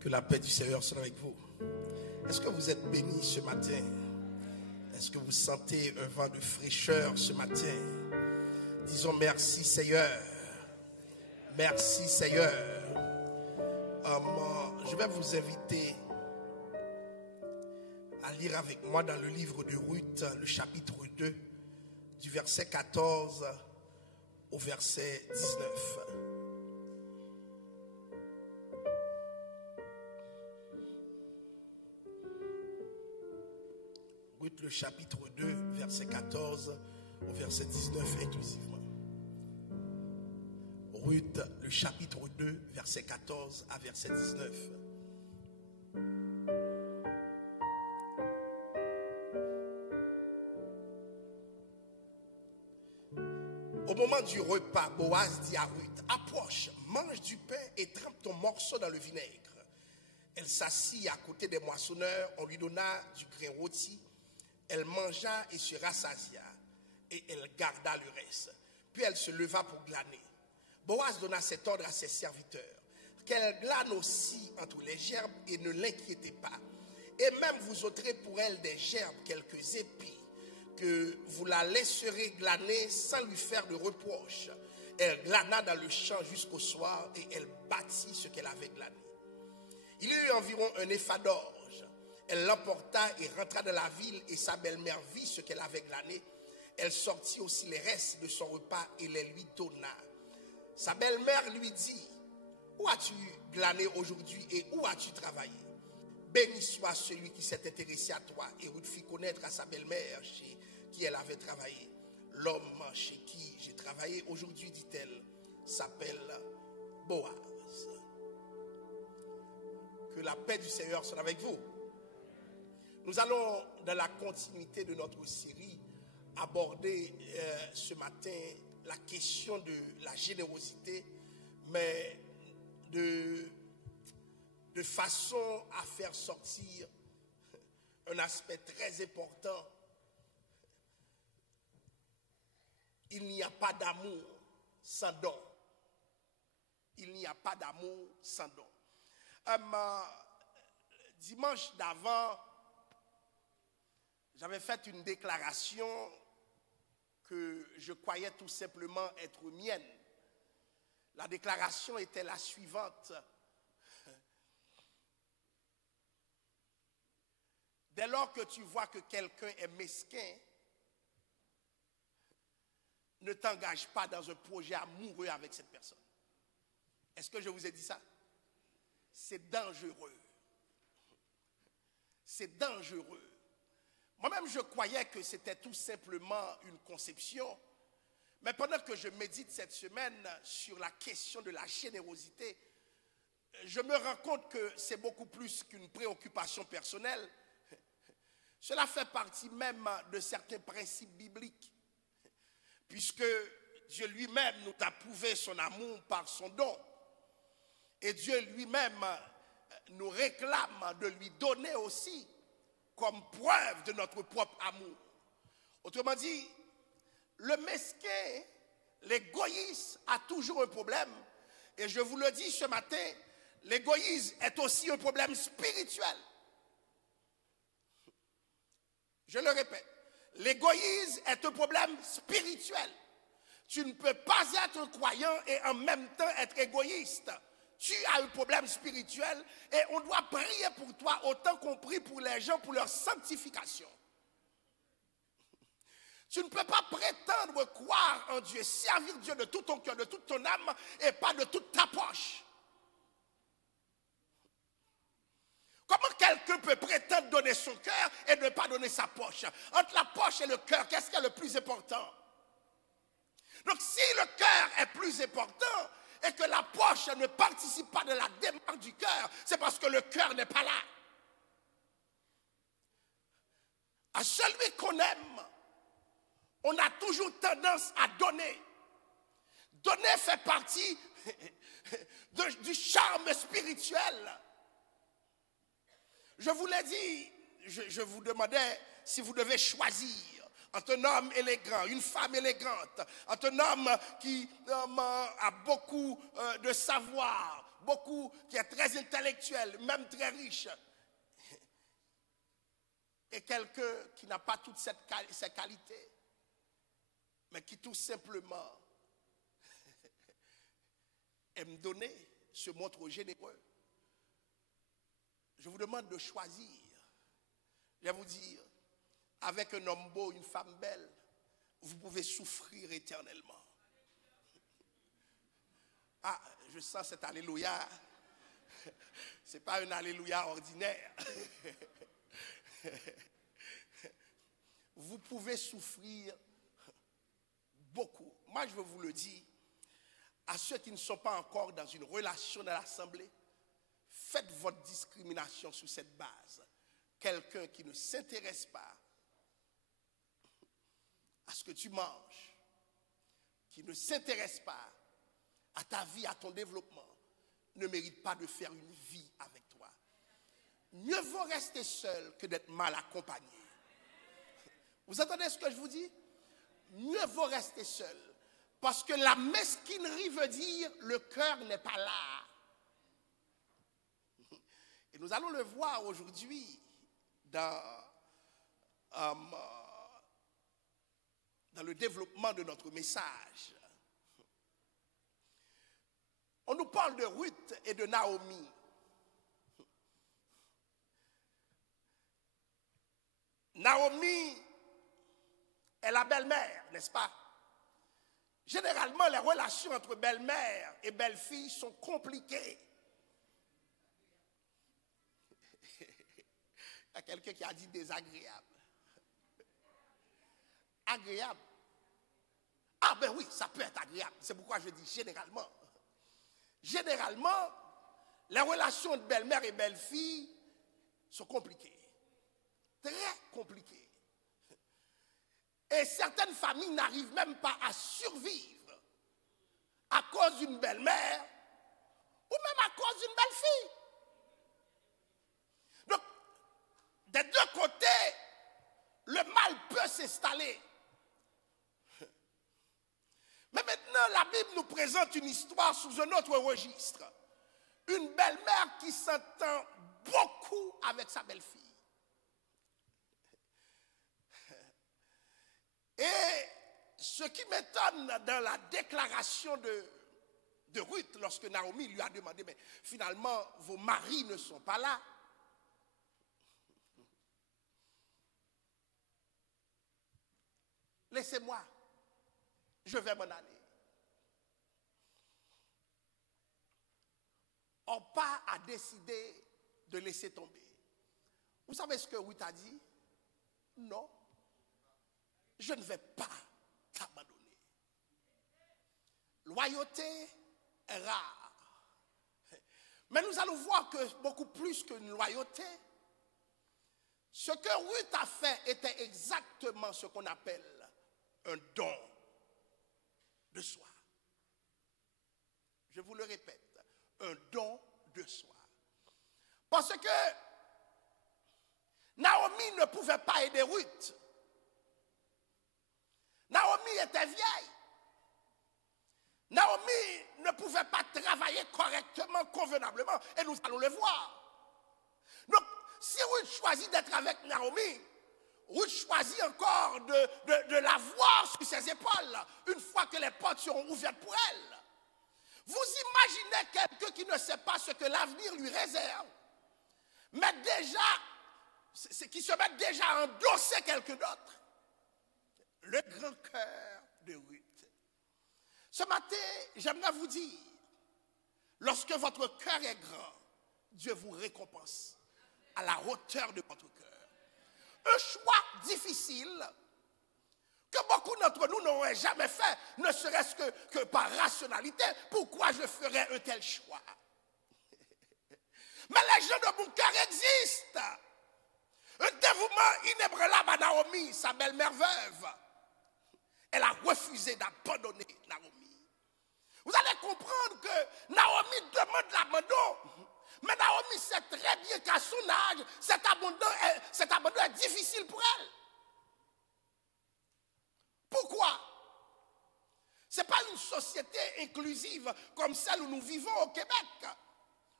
Que la paix du Seigneur soit avec vous. Est-ce que vous êtes bénis ce matin? Est-ce que vous sentez un vent de fraîcheur ce matin? Disons merci Seigneur. Merci Seigneur. Je vais vous inviter à lire avec moi dans le livre de Ruth, le chapitre 2, du verset 14 au verset 19. Ruth, le chapitre 2, verset 14 au verset 19 inclusivement. Ruth, le chapitre 2, verset 14 à verset 19. Au moment du repas, Boaz dit à Ruth, approche, mange du pain et trempe ton morceau dans le vinaigre. Elle s'assit à côté des moissonneurs, on lui donna du grain rôti. Elle mangea et se rassasia, et elle garda le reste. Puis elle se leva pour glaner. Boaz donna cet ordre à ses serviteurs, qu'elle glane aussi entre les gerbes et ne l'inquiétez pas. Et même vous ôterez pour elle des gerbes, quelques épis, que vous la laisserez glaner sans lui faire de reproche. Elle glana dans le champ jusqu'au soir, et elle bâtit ce qu'elle avait glané. Il y eut environ un épha d'orge. Elle l'emporta et rentra dans la ville, et sa belle-mère vit ce qu'elle avait glané. Elle sortit aussi les restes de son repas et les lui donna. Sa belle-mère lui dit, où as-tu glané aujourd'hui et où as-tu travaillé? Béni soit celui qui s'est intéressé à toi. Et Ruth fit connaître à sa belle-mère chez qui elle avait travaillé. L'homme chez qui j'ai travaillé aujourd'hui, dit-elle, s'appelle Boaz. Que la paix du Seigneur soit avec vous. Nous allons, dans la continuité de notre série, aborder ce matin la question de la générosité, mais de façon à faire sortir un aspect très important. Il n'y a pas d'amour sans don. Il n'y a pas d'amour sans don. Dimanche d'avant, j'avais fait une déclaration que je croyais tout simplement être mienne. La déclaration était la suivante. Dès lors que tu vois que quelqu'un est mesquin, ne t'engage pas dans un projet amoureux avec cette personne. Est-ce que je vous ai dit ça? C'est dangereux. C'est dangereux. Moi-même, je croyais que c'était tout simplement une conception. Mais pendant que je médite cette semaine sur la question de la générosité, je me rends compte que c'est beaucoup plus qu'une préoccupation personnelle. Cela fait partie même de certains principes bibliques. Puisque Dieu lui-même nous a prouvé son amour par son don. Et Dieu lui-même nous réclame de lui donner aussi comme preuve de notre propre amour. Autrement dit, le mesquin, l'égoïsme a toujours un problème. Et je vous le dis ce matin, l'égoïsme est aussi un problème spirituel. Je le répète, l'égoïsme est un problème spirituel. Tu ne peux pas être croyant et en même temps être égoïste. Tu as un problème spirituel et on doit prier pour toi autant qu'on prie pour les gens pour leur sanctification. Tu ne peux pas prétendre croire en Dieu, servir Dieu de tout ton cœur, de toute ton âme et pas de toute ta poche. Comment quelqu'un peut prétendre donner son cœur et ne pas donner sa poche? Entre la poche et le cœur, qu'est-ce qui est le plus important? Donc si le cœur est plus important et que la poche ne participe pas de la démarche du cœur, c'est parce que le cœur n'est pas là. À celui qu'on aime, on a toujours tendance à donner. Donner fait partie du charme spirituel. Je vous l'ai dit, je vous demandais si vous devez choisir entre un homme élégant, une femme élégante, entre un homme qui a beaucoup de savoir, beaucoup, qui est très intellectuel, même très riche, et quelqu'un qui n'a pas toutes ces qualités, mais qui tout simplement aime donner, se montre généreux, je vous demande de choisir. Je vais vous dire, avec un homme beau, une femme belle, vous pouvez souffrir éternellement. Ah, je sens cet alléluia. Ce n'est pas un alléluia ordinaire. Vous pouvez souffrir beaucoup. Moi, je veux vous le dire, à ceux qui ne sont pas encore dans une relation dans l'assemblée, faites votre discrimination sur cette base. Quelqu'un qui ne s'intéresse pas à ce que tu manges, qui ne s'intéresse pas à ta vie, à ton développement, ne mérite pas de faire une vie avec toi. Mieux vaut rester seul que d'être mal accompagné. Vous entendez ce que je vous dis? Mieux vaut rester seul. Parce que la mesquinerie veut dire le cœur n'est pas là. Et nous allons le voir aujourd'hui dans le développement de notre message. On nous parle de Ruth et de Naomi. Naomi est la belle-mère, n'est-ce pas? Généralement, les relations entre belle-mère et belle-fille sont compliquées. Il y a quelqu'un qui a dit désagréable. Agréable. Ah ben oui, ça peut être agréable. C'est pourquoi je dis généralement. Généralement, les relations de belle-mère et belle-fille sont compliquées. Très compliquées. Et certaines familles n'arrivent même pas à survivre à cause d'une belle-mère ou même à cause d'une belle-fille. Donc, des deux côtés, le mal peut s'installer. Mais maintenant, la Bible nous présente une histoire sous un autre registre. Une belle-mère qui s'entend beaucoup avec sa belle-fille. Et ce qui m'étonne dans la déclaration de Ruth, lorsque Naomi lui a demandé, mais finalement, vos maris ne sont pas là. Laissez-moi, je vais m'en aller. Orpa a décidé de laisser tomber. Vous savez ce que Ruth a dit? Non, je ne vais pas t'abandonner. Loyauté est rare. Mais nous allons voir que beaucoup plus qu'une loyauté, ce que Ruth a fait était exactement ce qu'on appelle un don de soi. Je vous le répète, un don de soi. Parce que Naomi ne pouvait pas aider Ruth. Naomi était vieille. Naomi ne pouvait pas travailler correctement, convenablement, et nous allons le voir. Donc, si Ruth choisit d'être avec Naomi, Ruth choisit encore de la voir sur ses épaules, une fois que les portes seront ouvertes pour elle. Vous imaginez quelqu'un qui ne sait pas ce que l'avenir lui réserve, mais déjà, qui se met déjà à endosser quelqu'un d'autre. Le grand cœur de Ruth. Ce matin, j'aimerais vous dire, lorsque votre cœur est grand, Dieu vous récompense à la hauteur de votre cœur. Un choix difficile que beaucoup d'entre nous n'auraient jamais fait, ne serait-ce que par rationalité. Pourquoi je ferais un tel choix? Mais les gens de mon cœur existent. Un dévouement inébranlable à Naomi, sa belle-mère veuve. Elle a refusé d'abandonner Naomi. Vous allez comprendre que Naomi demande l'abandon. Mais Naomi sait très bien qu'à son âge, cet abandon est difficile pour elle. Pourquoi? Ce n'est pas une société inclusive comme celle où nous vivons au Québec.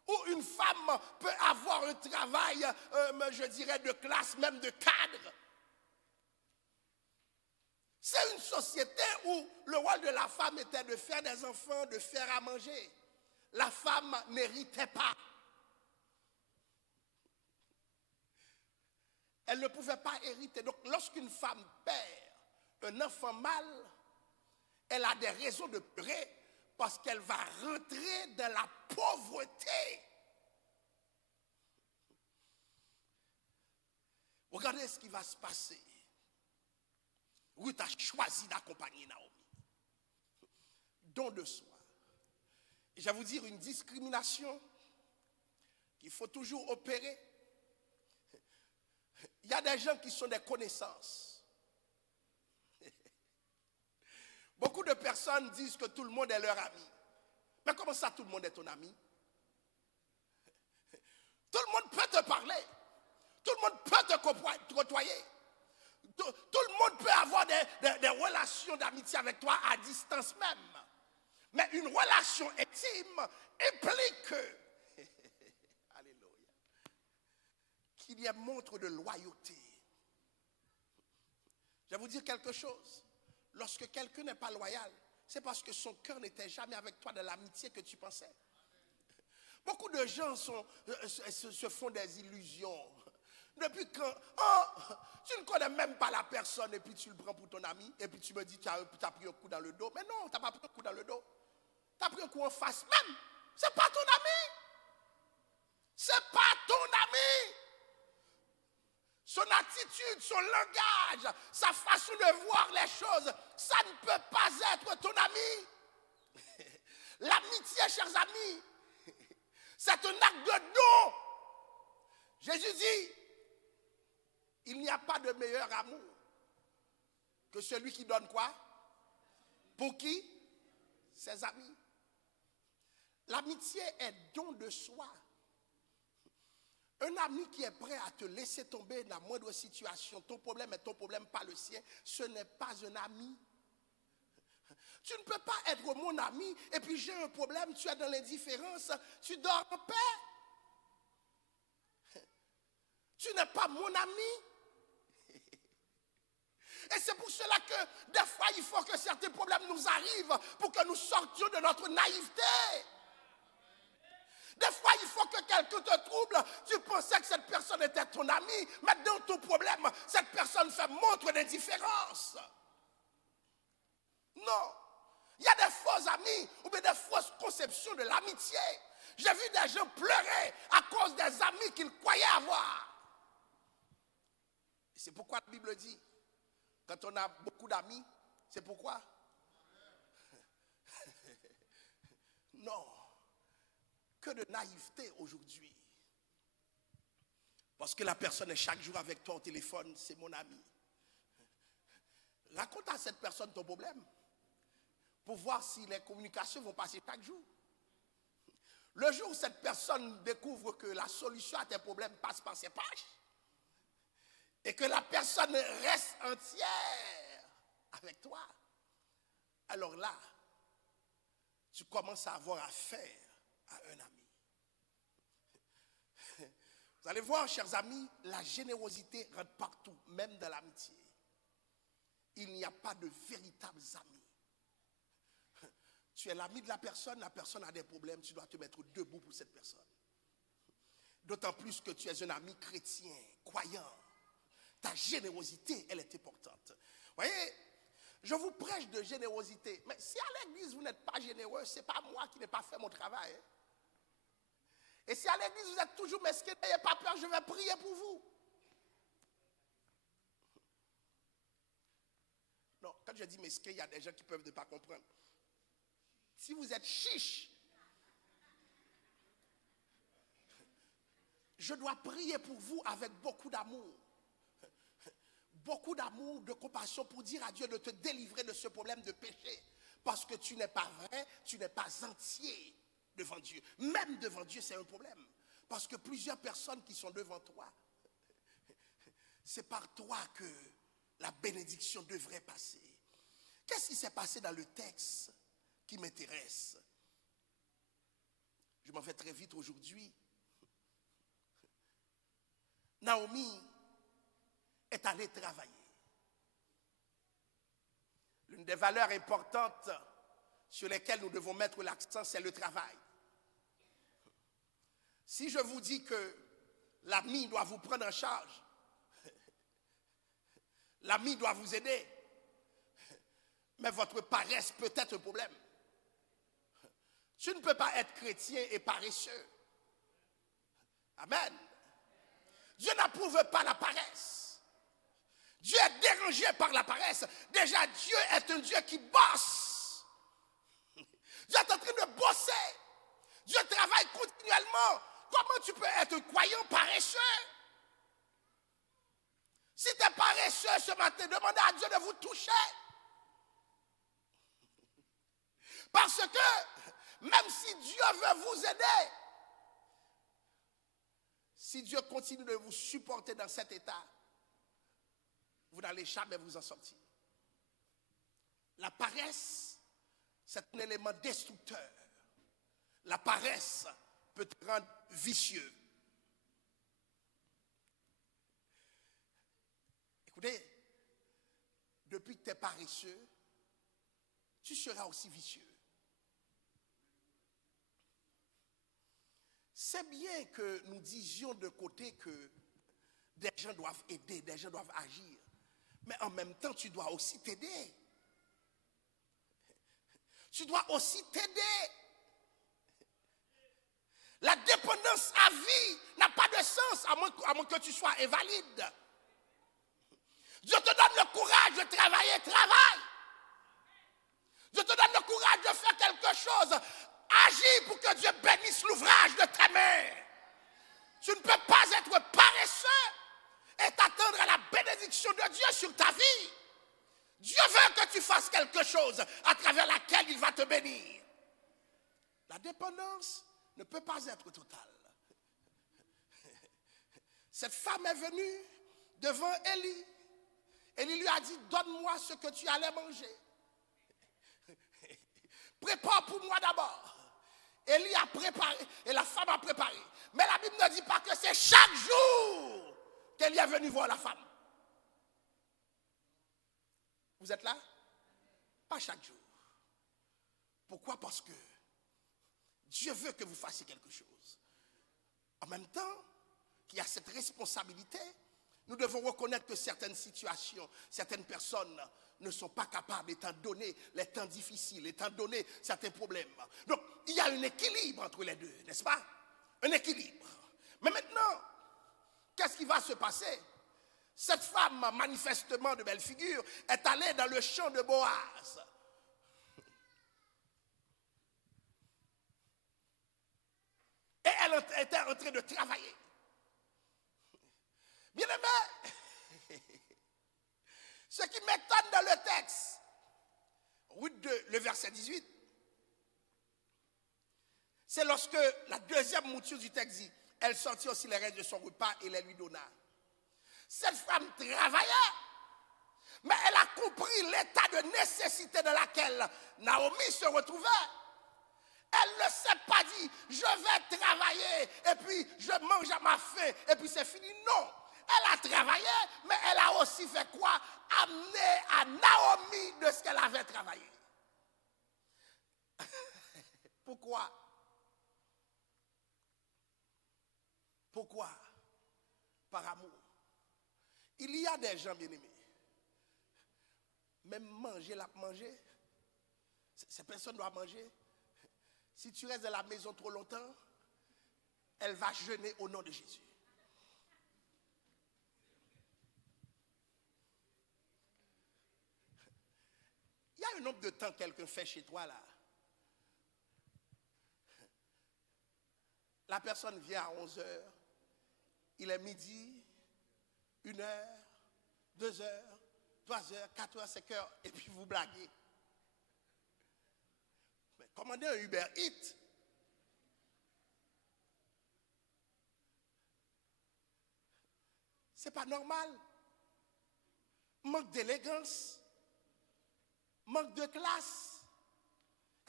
Ou une femme peut avoir un travail, je dirais, de classe, même de cadre. C'est une société où le rôle de la femme était de faire des enfants, de faire à manger. La femme n'héritait pas. Elle ne pouvait pas hériter. Donc lorsqu'une femme perd un enfant mâle, elle a des raisons de pleurer parce qu'elle va rentrer dans la pauvreté. Regardez ce qui va se passer. Ruth a choisi d'accompagner Naomi. Don de soi. Et je vais vous dire une discrimination qu'il faut toujours opérer. Il y a des gens qui sont des connaissances. Beaucoup de personnes disent que tout le monde est leur ami. Mais comment ça tout le monde est ton ami? Tout le monde peut te parler. Tout le monde peut te côtoyer. Tout le monde peut avoir des relations d'amitié avec toi à distance même. Mais une relation intime implique que, alléluia, qu'il y ait montre de loyauté. Je vais vous dire quelque chose. Lorsque quelqu'un n'est pas loyal, c'est parce que son cœur n'était jamais avec toi dans l'amitié que tu pensais. Beaucoup de gens se font des illusions. Depuis quand tu ne connais même pas la personne et puis tu le prends pour ton ami et puis tu me dis tu as pris un coup dans le dos. Mais non, tu n'as pas pris un coup dans le dos. Tu as pris un coup en face même. Ce n'est pas ton ami. Ce n'est pas ton ami. Son attitude, son langage, sa façon de voir les choses, ça ne peut pas être ton ami. L'amitié, chers amis, c'est un acte de don. Jésus dit, il n'y a pas de meilleur amour que celui qui donne quoi? Pour qui? Ses amis. L'amitié est don de soi. Un ami qui est prêt à te laisser tomber dans la moindre situation, ton problème est ton problème, pas le sien, ce n'est pas un ami. Tu ne peux pas être mon ami et puis j'ai un problème, tu es dans l'indifférence, tu dors en paix. Tu n'es pas mon ami. Et c'est pour cela que des fois il faut que certains problèmes nous arrivent pour que nous sortions de notre naïveté. Des fois, il faut que quelqu'un te trouble. Tu pensais que cette personne était ton ami, mais dans ton problème, cette personne fait montre d'indifférence. Non. Il y a des faux amis ou bien des fausses conceptions de l'amitié. J'ai vu des gens pleurer à cause des amis qu'ils croyaient avoir. C'est pourquoi la Bible dit, quand on a beaucoup d'amis, c'est pourquoi? Non. Que de naïveté aujourd'hui. Parce que la personne est chaque jour avec toi au téléphone, c'est mon ami. Raconte à cette personne ton problème pour voir si les communications vont passer chaque jour. Le jour où cette personne découvre que la solution à tes problèmes passe par ses pages et que la personne reste entière avec toi, alors là, tu commences à avoir affaire à un ami. Vous allez voir, chers amis, la générosité rentre partout, même dans l'amitié. Il n'y a pas de véritables amis. Tu es l'ami de la personne a des problèmes, tu dois te mettre debout pour cette personne. D'autant plus que tu es un ami chrétien, croyant. Ta générosité, elle est importante. Vous voyez, je vous prêche de générosité. Mais si à l'église vous n'êtes pas généreux, ce n'est pas moi qui n'ai pas fait mon travail. Et si à l'église vous êtes toujours mesquin, n'ayez pas peur, je vais prier pour vous. Non, quand je dis mesquin, il y a des gens qui peuvent ne pas comprendre. Si vous êtes chiche, je dois prier pour vous avec beaucoup d'amour. Beaucoup d'amour, de compassion pour dire à Dieu de te délivrer de ce problème de péché. Parce que tu n'es pas vrai, tu n'es pas entier devant Dieu. Même devant Dieu, c'est un problème. Parce que plusieurs personnes qui sont devant toi, c'est par toi que la bénédiction devrait passer. Qu'est-ce qui s'est passé dans le texte qui m'intéresse? Je m'en vais très vite aujourd'hui. Naomi est allée travailler. L'une des valeurs importantes sur lesquelles nous devons mettre l'accent, c'est le travail. Si je vous dis que l'ami doit vous prendre en charge, l'ami doit vous aider, mais votre paresse peut être un problème. Tu ne peux pas être chrétien et paresseux. Amen. Dieu n'approuve pas la paresse. Dieu est dérangé par la paresse. Déjà, Dieu est un Dieu qui bosse. Dieu est en train de bosser. Dieu travaille continuellement. Comment tu peux être croyant paresseux? Si tu es paresseux ce matin, demandez à Dieu de vous toucher. Parce que même si Dieu veut vous aider, si Dieu continue de vous supporter dans cet état, vous n'allez jamais vous en sortir. La paresse, c'est un élément destructeur. La paresse peut te rendre vicieux. Écoutez, depuis que tu es paresseux, tu seras aussi vicieux. C'est bien que nous disions de côté que des gens doivent aider, des gens doivent agir. Mais en même temps, tu dois aussi t'aider. Tu dois aussi t'aider. La dépendance à vie n'a pas de sens à moins que tu sois invalide. Dieu te donne le courage de travailler, travaille. Dieu te donne le courage de faire quelque chose. Agis pour que Dieu bénisse l'ouvrage de tes mains. Tu ne peux pas être paresseux et t'attendre à la bénédiction de Dieu sur ta vie. Dieu veut que tu fasses quelque chose à travers laquelle il va te bénir. La dépendance ne peut pas être totale. Cette femme est venue devant Élie. Élie lui a dit, donne-moi ce que tu allais manger. Prépare pour moi d'abord. Élie a préparé et la femme a préparé. Mais la Bible ne dit pas que c'est chaque jour qu'Élie est venu voir la femme. Vous êtes là? Pas chaque jour. Pourquoi? Parce que Dieu veut que vous fassiez quelque chose. En même temps qu'il y a cette responsabilité, nous devons reconnaître que certaines situations, certaines personnes ne sont pas capables, étant donné les temps difficiles, étant donné certains problèmes. Donc, il y a un équilibre entre les deux, n'est-ce pas? Un équilibre. Mais maintenant, qu'est-ce qui va se passer? Cette femme, manifestement de belle figure, est allée dans le champ de Boaz. Et elle était en train de travailler. Bien-aimé, ce qui m'étonne dans le texte, Ruth 2, le verset 18, c'est lorsque la deuxième mouture du texte dit, elle sortit aussi les restes de son repas et les lui donna. Cette femme travaillait, mais elle a compris l'état de nécessité dans laquelle Naomi se retrouvait. Elle ne s'est pas dit, je vais travailler et puis je mange à ma faim et puis c'est fini. Non, elle a travaillé, mais elle a aussi fait quoi? Amener à Naomi de ce qu'elle avait travaillé. Pourquoi? Pourquoi? Par amour. Il y a des gens bien-aimés. Même manger, ces personnes doivent manger. Si tu restes dans la maison trop longtemps, elle va jeûner au nom de Jésus. Il y a un nombre de temps que quelqu'un fait chez toi là. La personne vient à 11h, il est midi, 1h, 2h, 3h, 4h, 5h, et puis vous blaguez. Mais commandez un Uber Eats. C'est pas normal. Manque d'élégance, manque de classe.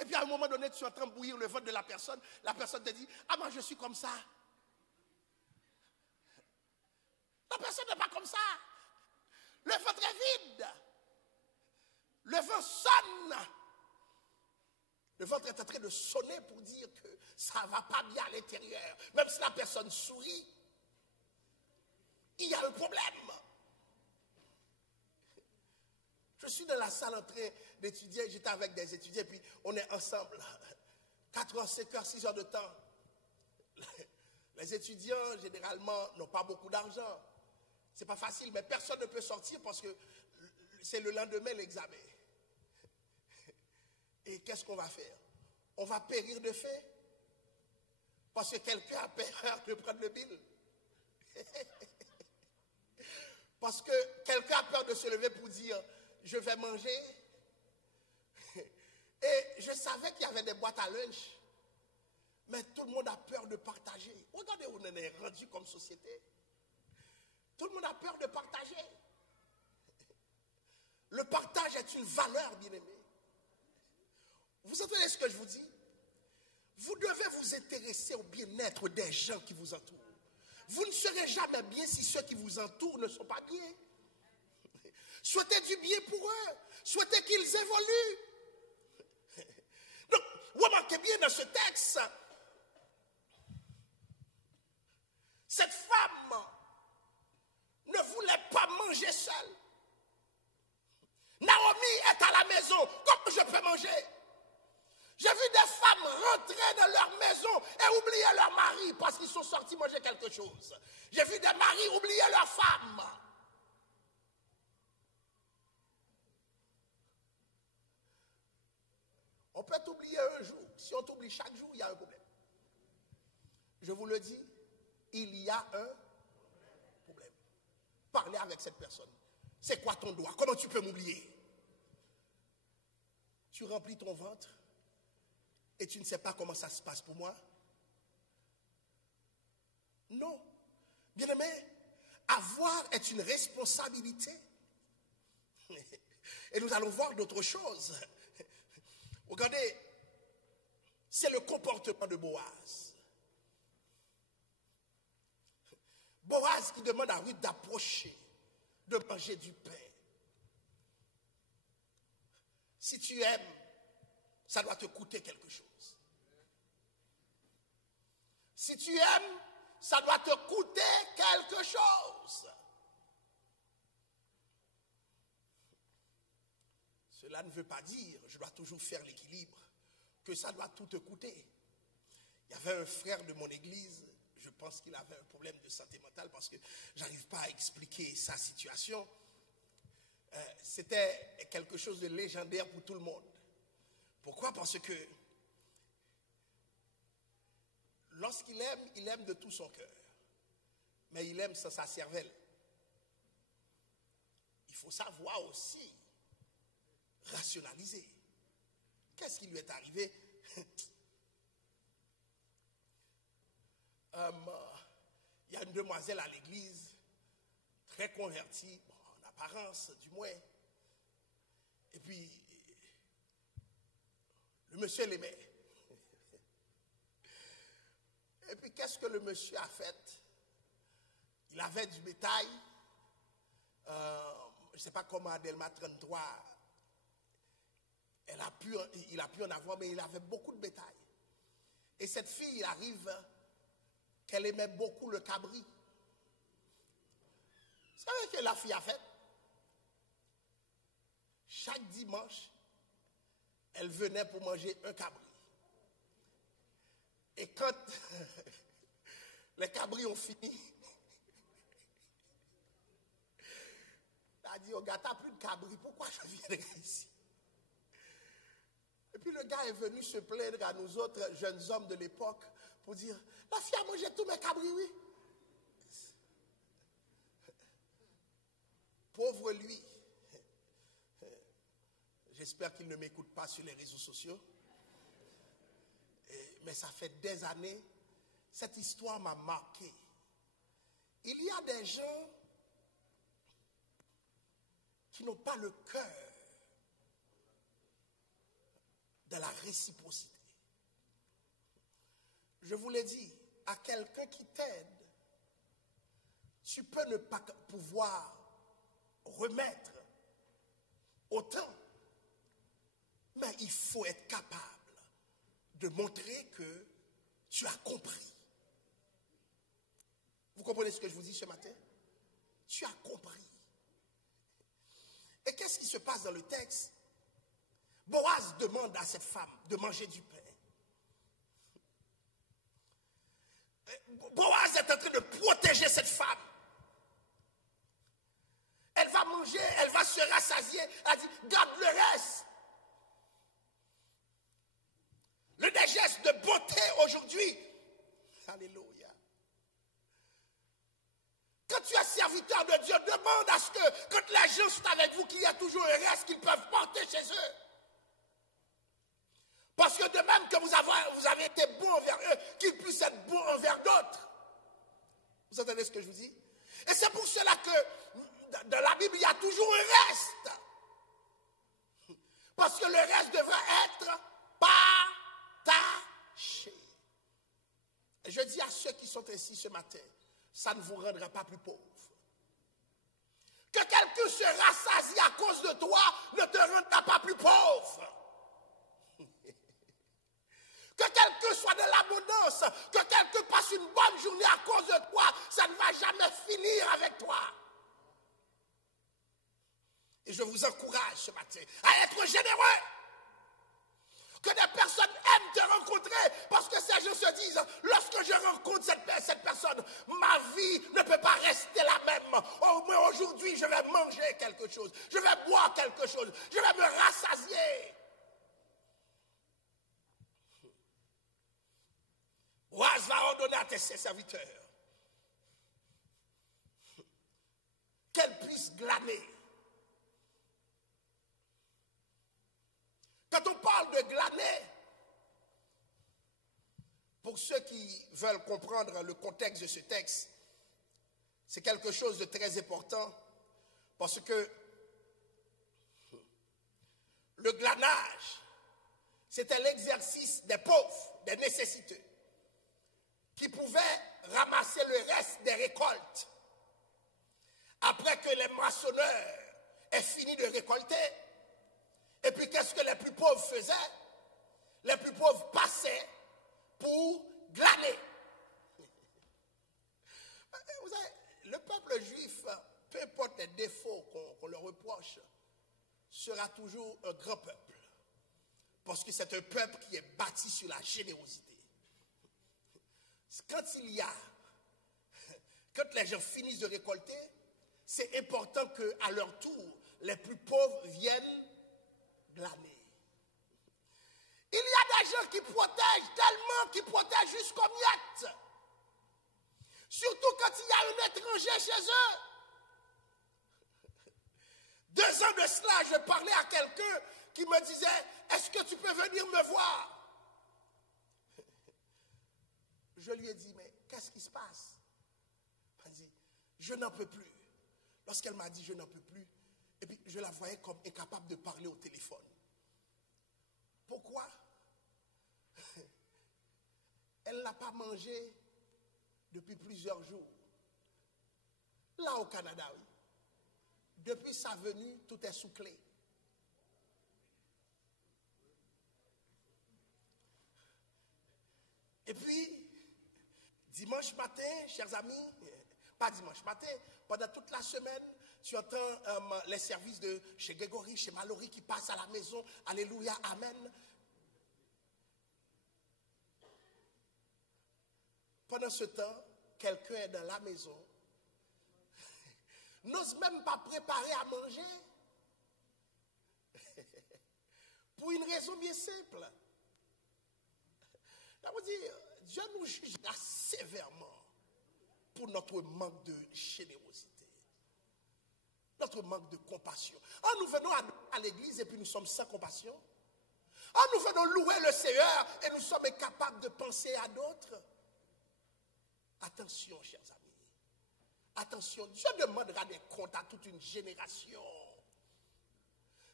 Et puis à un moment donné, tu es en train de bouillir le ventre de la personne te dit, ah moi je suis comme ça. La personne n'est pas comme ça. Le ventre est vide. Le vent sonne. Le ventre est en train de sonner pour dire que ça ne va pas bien à l'intérieur. Même si la personne sourit, il y a un problème. Je suis dans la salle en train d'étudier, j'étais avec des étudiants, puis on est ensemble. 4 heures, 5 heures, 6 heures de temps. Les étudiants, généralement, n'ont pas beaucoup d'argent. C'est pas facile, mais personne ne peut sortir parce que c'est le lendemain l'examen. Et qu'est-ce qu'on va faire? On va périr de faim parce que quelqu'un a peur de prendre le bill. Parce que quelqu'un a peur de se lever pour dire je vais manger. Et je savais qu'il y avait des boîtes à lunch, mais tout le monde a peur de partager. Regardez où on en est rendu comme société. Tout le monde a peur de partager. Le partage est une valeur, bien-aimé. Vous entendez ce que je vous dis? Vous devez vous intéresser au bien-être des gens qui vous entourent. Vous ne serez jamais bien si ceux qui vous entourent ne sont pas bien. Souhaitez du bien pour eux. Souhaitez qu'ils évoluent. Donc, vous remarquez bien dans ce texte, cette femme ne voulait pas manger seule. Naomi est à la maison. Comment je peux manger? J'ai vu des femmes rentrer dans leur maison et oublier leur mari parce qu'ils sont sortis manger quelque chose. J'ai vu des maris oublier leur femme. On peut t'oublier un jour. Si on t'oublie chaque jour, il y a un problème. Je vous le dis, il y a un problème. Parlez avec cette personne. C'est quoi ton droit? Comment tu peux m'oublier? Tu remplis ton ventre et tu ne sais pas comment ça se passe pour moi? Non. Bien-aimé, avoir est une responsabilité. Et nous allons voir d'autres choses. Regardez, c'est le comportement de Boaz. Boaz qui demande à Ruth d'approcher, de manger du pain. Si tu aimes, ça doit te coûter quelque chose. Si tu aimes, ça doit te coûter quelque chose. Cela ne veut pas dire, je dois toujours faire l'équilibre, que ça doit tout te coûter. Il y avait un frère de mon église, je pense qu'il avait un problème de santé mentale parce que je n'arrive pas à expliquer sa situation. C'était quelque chose de légendaire pour tout le monde. Pourquoi? Parce que lorsqu'il aime, il aime de tout son cœur. Mais il aime sans sa cervelle. Il faut savoir aussi rationaliser. Qu'est-ce qui lui est arrivé? Il y a une demoiselle à l'église, très convertie, bon, en apparence du moins. Et puis, le monsieur l'aimait. Et puis, qu'est-ce que le monsieur a fait? Il avait du bétail. Je ne sais pas comment Adelma 33, il a pu en avoir, mais il avait beaucoup de bétail. Et cette fille, il arrive qu'elle aimait beaucoup le cabri. Vous savez ce que la fille a fait? Chaque dimanche, elle venait pour manger un cabri. Et quand les cabris ont fini, elle a dit au gars, t'as plus de cabri, pourquoi je viendrai ici? Et puis le gars est venu se plaindre à nous autres jeunes hommes de l'époque pour dire, la fille a mangé tous mes cabris, oui. Pauvre lui. J'espère qu'il ne m'écoute pas sur les réseaux sociaux. Mais ça fait des années, cette histoire m'a marqué. Il y a des gens qui n'ont pas le cœur dans la réciprocité. Je vous l'ai dit, à quelqu'un qui t'aide, tu peux ne pas pouvoir remettre autant, mais il faut être capable de montrer que tu as compris. Vous comprenez ce que je vous dis ce matin? Tu as compris. Et qu'est-ce qui se passe dans le texte? Boaz demande à cette femme de manger du pain. Boaz est en train de protéger cette femme. Elle va manger, elle va se rassasier. Elle dit, garde le reste. Le geste de beauté aujourd'hui. Alléluia. Quand tu es serviteur de Dieu, demande à ce que, quand les gens sont avec vous, qu'il y ait toujours un reste qu'ils peuvent porter chez eux. Parce que de même que vous avez été bon envers eux, qu'ils puissent être bons envers d'autres. Vous entendez ce que je vous dis? Et c'est pour cela que dans la Bible, il y a toujours un reste. Parce que le reste devrait être partagé. Et je dis à ceux qui sont ici ce matin, ça ne vous rendra pas plus pauvre. Que quelqu'un se rassasie à cause de toi ne te rendra pas plus pauvre. Que quelqu'un soit de l'abondance, que quelqu'un passe une bonne journée à cause de toi, ça ne va jamais finir avec toi. Et je vous encourage ce matin à être généreux. Que des personnes aiment te rencontrer parce que ces gens se disent, lorsque je rencontre cette personne, ma vie ne peut pas rester la même. Au moins aujourd'hui, je vais manger quelque chose, je vais boire quelque chose, je vais me rassasier. Boaz va ordonner à ses serviteurs qu'elles puissent glaner. Quand on parle de glaner, pour ceux qui veulent comprendre le contexte de ce texte, c'est quelque chose de très important parce que le glanage, c'était l'exercice des pauvres, des nécessiteux, qui pouvaient ramasser le reste des récoltes. Après que les moissonneurs aient fini de récolter, et puis qu'est-ce que les plus pauvres faisaient? Les plus pauvres passaient pour glaner. Vous savez, le peuple juif, peu importe les défauts qu'on leur reproche, sera toujours un grand peuple. Parce que c'est un peuple qui est bâti sur la générosité. Quand les gens finissent de récolter, c'est important qu'à leur tour, les plus pauvres viennent glaner. Il y a des gens qui protègent tellement, qui protègent jusqu'aux miettes. Surtout quand il y a un étranger chez eux. 2 ans de cela, je parlais à quelqu'un qui me disait, est-ce que tu peux venir me voir? Je lui ai dit, mais qu'est-ce qui se passe? Elle dit, je n'en peux plus. Lorsqu'elle m'a dit, je n'en peux plus, et puis je la voyais comme incapable de parler au téléphone. Pourquoi? Elle n'a pas mangé depuis plusieurs jours. Là au Canada, oui. Depuis sa venue, tout est sous clé. Et puis, dimanche matin, chers amis, pas dimanche matin, pendant toute la semaine, tu entends les services de chez Grégory, chez Mallory qui passent à la maison. Alléluia, amen. Pendant ce temps, quelqu'un est dans la maison, n'ose même pas préparer à manger. Pour une raison bien simple. Ça veut dire, Dieu nous jugera sévèrement pour notre manque de générosité, notre manque de compassion. Nous venons à l'église et puis nous sommes sans compassion. Nous venons louer le Seigneur et nous sommes incapables de penser à d'autres. Attention, chers amis. Attention, Dieu demandera des comptes à toute une génération.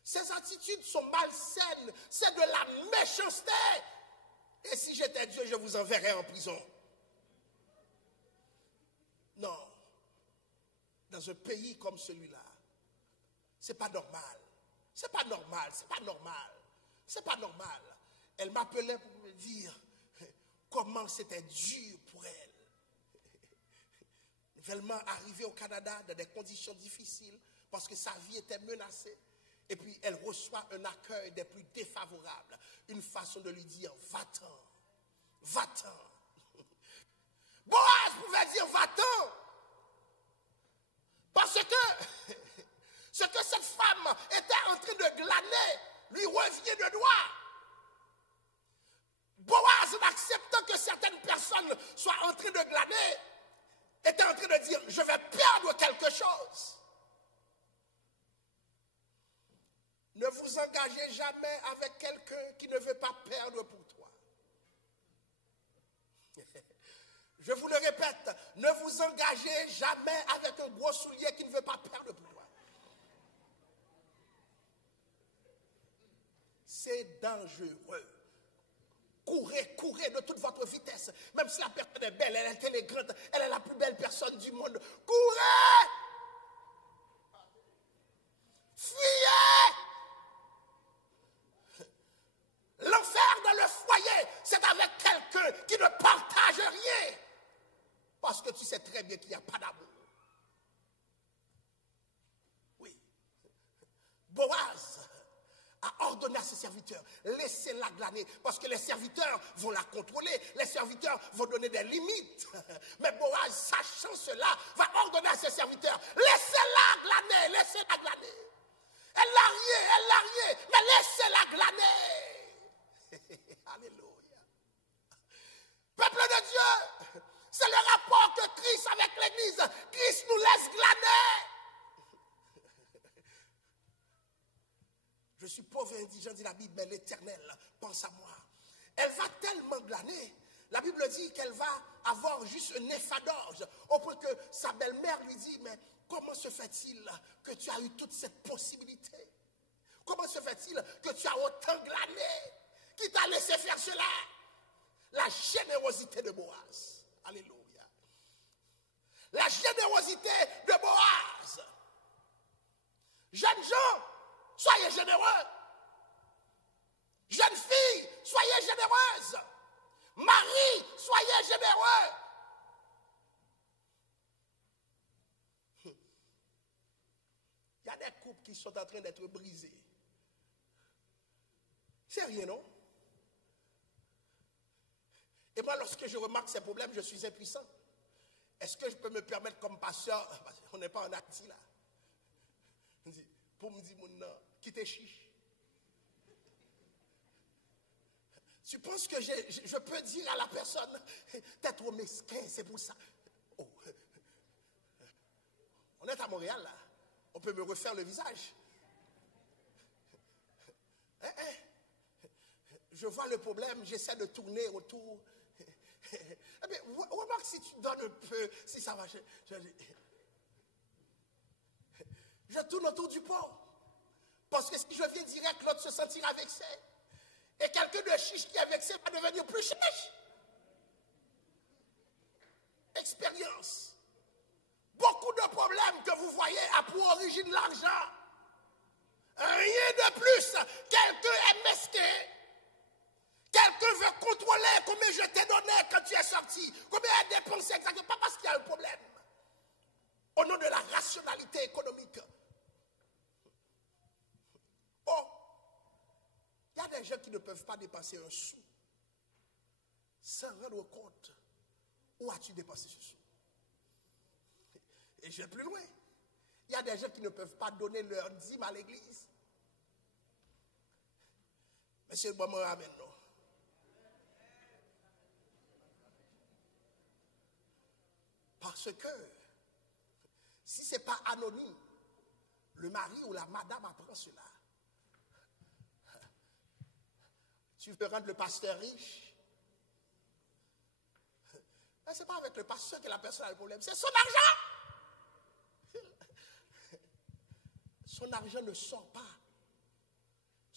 Ces attitudes sont malsaines, c'est de la méchanceté. Et si j'étais Dieu, je vous enverrais en prison. Non. Dans un pays comme celui-là, c'est pas normal. C'est pas normal, c'est pas normal. C'est pas normal. Elle m'appelait pour me dire comment c'était dur pour elle. Nouvellement arrivée au Canada dans des conditions difficiles parce que sa vie était menacée. Et puis elle reçoit un accueil des plus défavorables. Une façon de lui dire, va-t'en, va-t'en. Boaz pouvait dire, va-t'en. Parce que ce que cette femme était en train de glaner lui revient de droit. Boaz, en acceptant que certaines personnes soient en train de glaner, était en train de dire, je vais perdre quelque chose. Ne vous engagez jamais avec quelqu'un qui ne veut pas perdre pour toi. Je vous le répète, ne vous engagez jamais avec un gros soulier qui ne veut pas perdre pour toi. C'est dangereux. Courez, courez de toute votre vitesse. Même si la personne est belle, elle est élégante, elle est la plus belle personne du monde. Courez! Fuyez! L'enfer dans le foyer, c'est avec quelqu'un qui ne partage rien. Parce que tu sais très bien qu'il n'y a pas d'amour. Oui. Boaz a ordonné à ses serviteurs, laissez-la glaner, parce que les serviteurs vont la contrôler, les serviteurs vont donner des limites. Mais Boaz, sachant cela, va ordonner à ses serviteurs, laissez-la glaner, laissez-la glaner. Elle l'a rié, mais laissez-la glaner. Alléluia. Peuple de Dieu, c'est le rapport que Christ avec l'Église, Christ nous laisse glaner. Je suis pauvre et indigent, dit la Bible, mais l'Éternel pense à moi. Elle va tellement glaner. La Bible dit qu'elle va avoir juste un épha d'orge, au point que sa belle-mère lui dit, mais comment se fait-il que tu as eu toute cette possibilité? Comment se fait-il que tu as autant glané? Qui t'a laissé faire cela? La générosité de Boaz. Alléluia. La générosité de Boaz. Jeunes gens, soyez généreux. Jeunes filles, soyez généreuses. Marie, soyez généreux. Il y a des couples qui sont en train d'être brisés. C'est rien, non? Et moi, lorsque je remarque ces problèmes, je suis impuissant. Est-ce que je peux me permettre comme pasteur, on n'est pas en Haïti là, pour me dire, qui t'es chiche? Tu penses que je peux dire à la personne, t'es trop mesquin, c'est pour ça. Oh. On est à Montréal là, on peut me refaire le visage. Je vois le problème, j'essaie de tourner autour. Eh bien, remarque si tu donnes un peu, si ça va. Je tourne autour du pot. Parce que si je viens direct, l'autre se sentira vexé. Et quelqu'un de chiche qui est vexé va devenir plus chiche. Expérience. Beaucoup de problèmes que vous voyez a pour origine l'argent. Rien de plus. Quelqu'un est mesquin. Quelqu'un veut contrôler combien je t'ai donné quand tu es sorti. Combien il a dépensé exactement. Pas parce qu'il y a un problème. Au nom de la rationalité économique. Oh, il y a des gens qui ne peuvent pas dépenser un sou sans rendre compte où as-tu dépensé ce sou. Et je vais plus loin. Il y a des gens qui ne peuvent pas donner leur dîme à l'église. Monsieur le bon amen, non. Parce que si ce n'est pas anonyme, le mari ou la madame apprend cela. Tu veux rendre le pasteur riche? Mais ce n'est pas avec le pasteur que la personne a le problème, c'est son argent. Son argent ne sort pas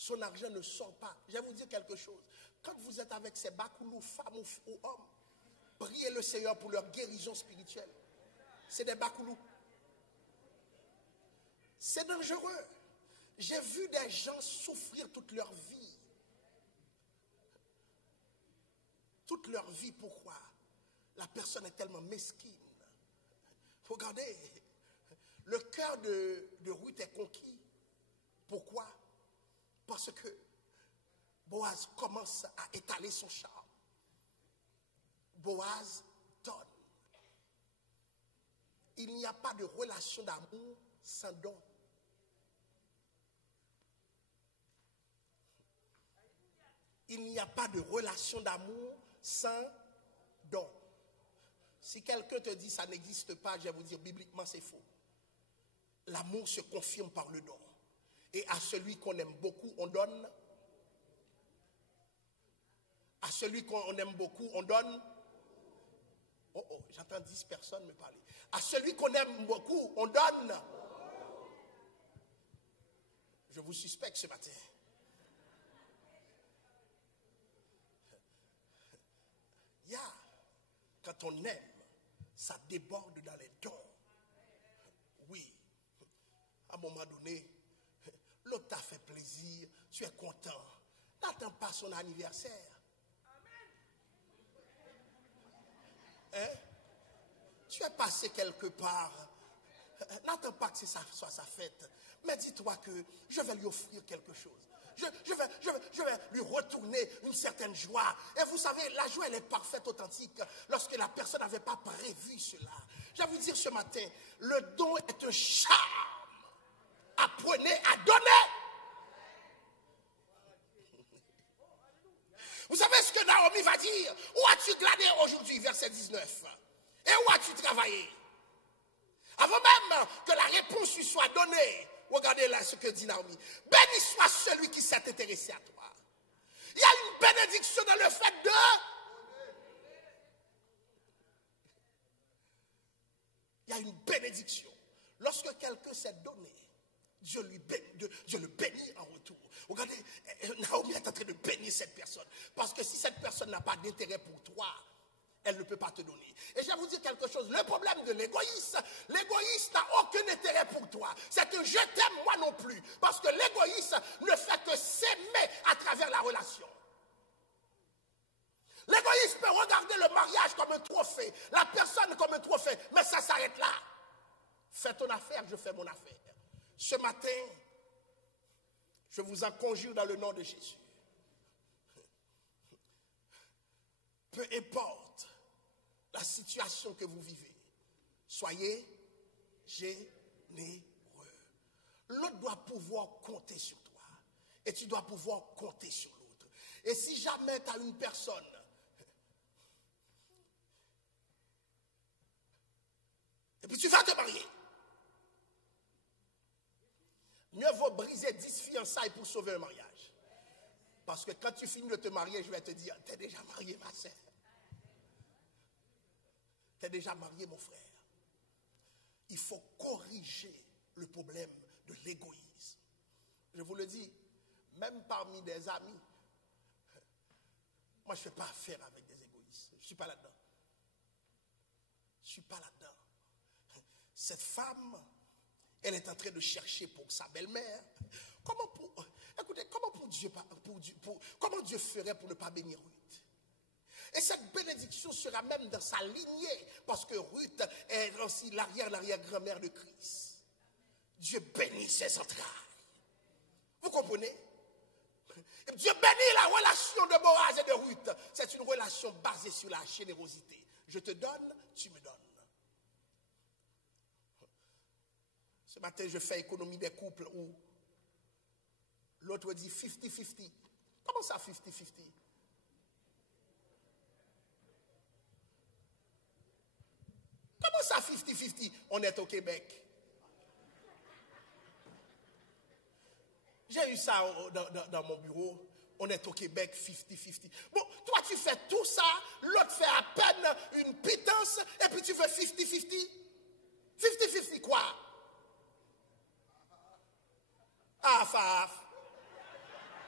son argent ne sort pas. Je vais vous dire quelque chose. Quand vous êtes avec ces bakoulous, femmes ou hommes, priez le Seigneur pour leur guérison spirituelle. C'est des bakoulous. C'est dangereux. J'ai vu des gens souffrir toute leur vie. Toute leur vie, pourquoi? La personne est tellement mesquine. Regardez, le cœur de Ruth est conquis. Pourquoi? Parce que Boaz commence à étaler son charme. Boaz donne. Il n'y a pas de relation d'amour sans don. Il n'y a pas de relation d'amour sans don. Si quelqu'un te dit ça n'existe pas, je vais vous dire bibliquement c'est faux. L'amour se confirme par le don. Et à celui qu'on aime beaucoup, on donne. À celui qu'on aime beaucoup, on donne. Oh, j'entends 10 personnes me parler. À celui qu'on aime beaucoup, on donne. Je vous suspecte ce matin. Quand on aime, ça déborde dans les dons. Oui. À un moment donné, l'autre t'a fait plaisir, tu es content. N'attends pas son anniversaire. Hein? Tu es passé quelque part. N'attends pas que ça soit sa fête. Mais dis-toi que je vais lui offrir quelque chose. Je vais lui retourner une certaine joie. Et vous savez, la joie, elle est parfaite, authentique, lorsque la personne n'avait pas prévu cela. Je vais vous dire ce matin, le don est un charme. Apprenez à donner. Vous savez ce que Naomi va dire? Où as-tu glané aujourd'hui, verset 19? Et où as-tu travaillé? Avant même que la réponse lui soit donnée, regardez là ce que dit Naomi. Béni soit celui qui s'est intéressé à toi. Il y a une bénédiction dans le fait de... Il y a une bénédiction. Lorsque quelqu'un s'est donné, Dieu le bénit en retour. Regardez, Naomi est en train de bénir cette personne. Parce que si cette personne n'a pas d'intérêt pour toi, elle ne peut pas te donner. Et je vais vous dire quelque chose. Le problème de l'égoïste n'a aucun intérêt pour toi. C'est un je t'aime, moi non plus. Parce que l'égoïste ne fait que s'aimer à travers la relation. L'égoïste peut regarder le mariage comme un trophée, la personne comme un trophée, mais ça s'arrête là. Fais ton affaire, je fais mon affaire. Ce matin, je vous en conjure dans le nom de Jésus. Peu importe la situation que vous vivez, soyez généreux. L'autre doit pouvoir compter sur toi. Et tu dois pouvoir compter sur l'autre. Et si jamais tu as une personne et puis tu vas te marier, mieux vaut briser 10 fiançailles pour sauver un mariage. Parce que quand tu finis de te marier, je vais te dire, tu es déjà marié ma sœur. Tu es déjà marié mon frère. Il faut corriger le problème de l'égoïsme. Je vous le dis, même parmi des amis, moi je ne fais pas affaire avec des égoïstes. Je ne suis pas là-dedans. Je ne suis pas là-dedans. Cette femme, elle est en train de chercher pour sa belle-mère. Comment Dieu ferait pour ne pas bénir Ruth? Et cette bénédiction sera même dans sa lignée, parce que Ruth est aussi l'arrière-grand-mère de Christ. Dieu bénit ses entrailles. Vous comprenez? Dieu bénit la relation de Boaz et de Ruth. C'est une relation basée sur la générosité. Je te donne, tu me donnes. Ce matin, je fais économie des couples où l'autre dit 50-50. Comment ça 50-50? Comment ça 50-50? On est au Québec. J'ai eu ça dans mon bureau. On est au Québec 50-50. Bon, toi tu fais tout ça, l'autre fait à peine une pitance, et puis tu fais 50-50. 50-50 quoi? Af.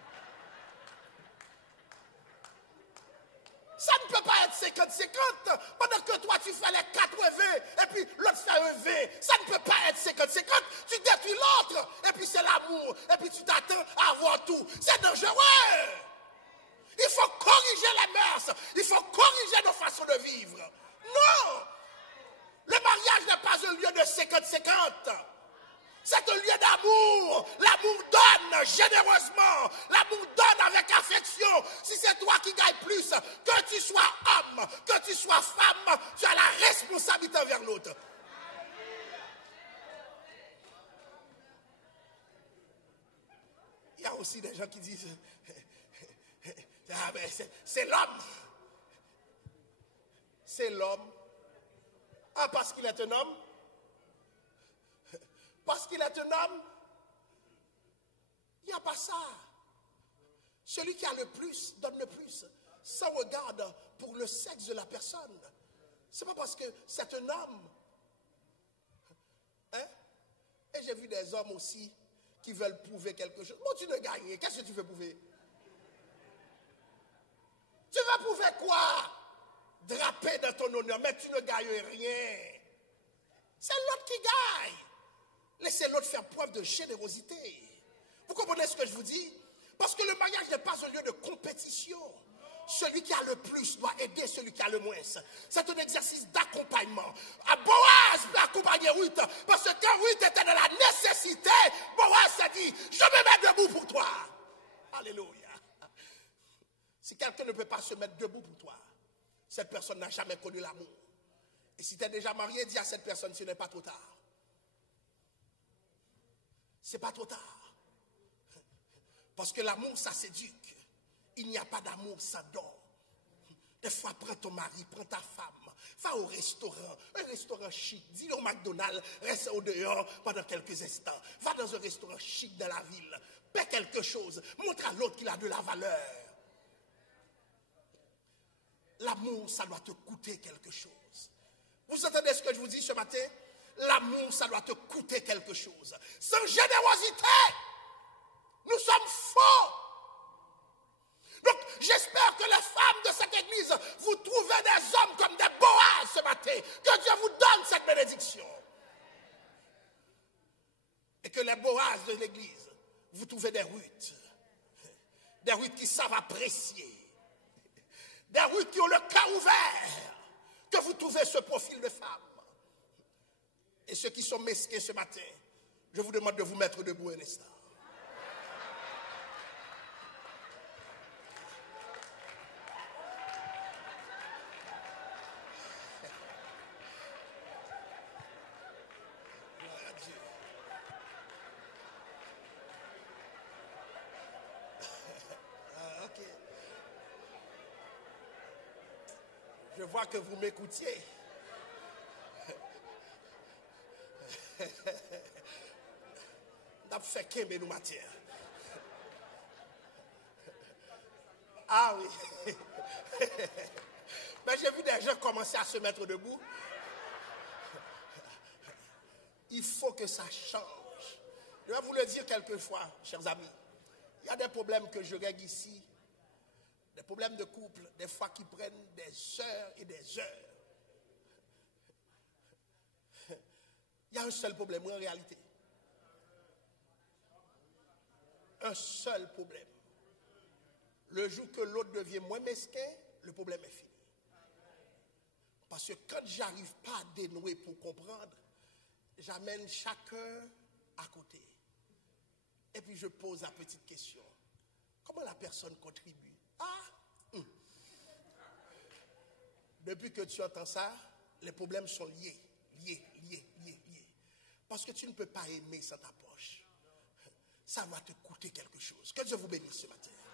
pendant que toi tu fais les 80 et puis l'autre fait un 20. Ça ne peut pas être 50-50. Tu détruis l'autre et puis c'est l'amour. Et puis tu t'attends à avoir tout. C'est dangereux. Il faut corriger les mœurs. Il faut corriger nos façons de vivre. Non. Le mariage n'est pas un lieu de 50-50. C'est un lieu d'amour. L'amour donne généreusement. L'amour donne avec affection. Si c'est toi qui gagnes plus, que tu sois homme, que tu sois femme, tu as la responsabilité envers l'autre. Il y a aussi des gens qui disent, ah ben c'est l'homme. C'est l'homme. Ah, parce qu'il est un homme? Parce qu'il est un homme? Il n'y a pas ça. Celui qui a le plus donne le plus, sans regard pour le sexe de la personne. C'est pas parce que c'est un homme. Hein? Et j'ai vu des hommes aussi qui veulent prouver quelque chose. Bon, tu ne gagnes. Qu'est-ce que tu veux prouver? Tu veux prouver quoi? Draper dans ton honneur, mais tu ne gagnes rien. C'est l'autre qui gagne. Laissez l'autre faire preuve de générosité. Vous comprenez ce que je vous dis? Parce que le mariage n'est pas un lieu de compétition. Celui qui a le plus doit aider celui qui a le moins. C'est un exercice d'accompagnement. Boaz peut accompagner Ruth, parce que quand Ruth était dans la nécessité, Boaz s'est dit, je me mets debout pour toi. Alléluia. Si quelqu'un ne peut pas se mettre debout pour toi, cette personne n'a jamais connu l'amour. Et si tu es déjà marié, dis à cette personne, ce n'est pas trop tard. C'est pas trop tard. Parce que l'amour, ça s'éduque. Il n'y a pas d'amour sans don. Des fois, prends ton mari, prends ta femme, va au restaurant, un restaurant chic, dis au McDonald's, reste au dehors pendant quelques instants. Va dans un restaurant chic de la ville, paie quelque chose, montre à l'autre qu'il a de la valeur. L'amour, ça doit te coûter quelque chose. Vous entendez ce que je vous dis ce matin? L'amour, ça doit te coûter quelque chose. Sans générosité, nous sommes faux. Donc, j'espère que les femmes de cette église, vous trouvez des hommes comme des Boaz ce matin. Que Dieu vous donne cette bénédiction. Et que les Boaz de l'église, vous trouvez des Ruth. Des Ruth qui savent apprécier. Des Ruth qui ont le cœur ouvert. Que vous trouvez ce profil de femme. Et ceux qui sont mesquins ce matin, je vous demande de vous mettre debout un instant. Je vois que vous m'écoutiez. Fait qu'un nous matière. Ah oui. Mais j'ai vu des gens commencer à se mettre debout. Il faut que ça change. Je vais vous le dire quelquefois, chers amis. Il y a des problèmes que je règle ici. Des problèmes de couple, des fois qui prennent des heures et des heures. Il y a un seul problème en réalité. Un seul problème. Le jour que l'autre devient moins mesquin, le problème est fini. Parce que quand j'arrive pas à dénouer pour comprendre, j'amène chacun à côté. Et puis je pose la petite question. Comment la personne contribue? Depuis que tu entends ça, les problèmes sont liés. Parce que tu ne peux pas aimer sans ta poche. Ça va te coûter quelque chose. Que Dieu vous bénisse ce matin.